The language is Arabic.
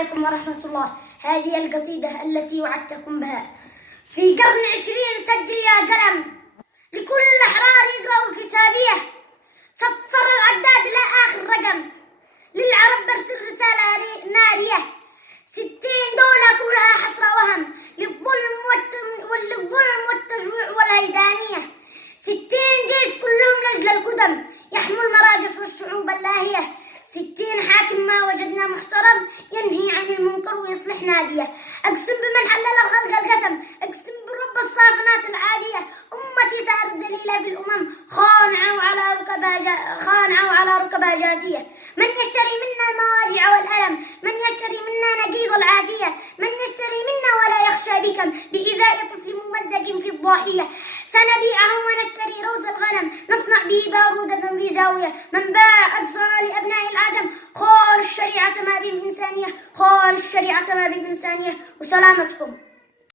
عليكم ورحمة الله. هذه القصيدة التي وعدتكم بها. في قرن 20 سجل يا قلم لكل الأحرار يقرأوا كتابية، صفر العداد إلى آخر رقم، للعرب برسل رسالة نارية، 60 دولة كلها حسرة وهم للظلم والتجويع والهيدانية، 60 جيش كلهم لأجل القدم يحموا المراقص والشعوب اللاهية، 60 حاكم ما وجدنا محترم ينهي عن المنكر ويصلح نادية. أقسم بمن حلل الخلق القسم، أقسم برب الصافنات العادية، أمتي صارت ذليلة في الأمم، خانعوا على ركبها جاثية. من يشتري منا المواجع والألم، من يشتري منا نقيض العافية، من يشتري منا ولا يخشى بكم بحذاء طفل ممزق في الضاحية. سنبيعه ونشتري روث الغنم، نصنع به بارودة في زاوية. من باع أطفال أبناء العدم، خال الشريعة ما بهم إنسانية، خال الشريعة ما بهم إنسانية. وسلامتكم.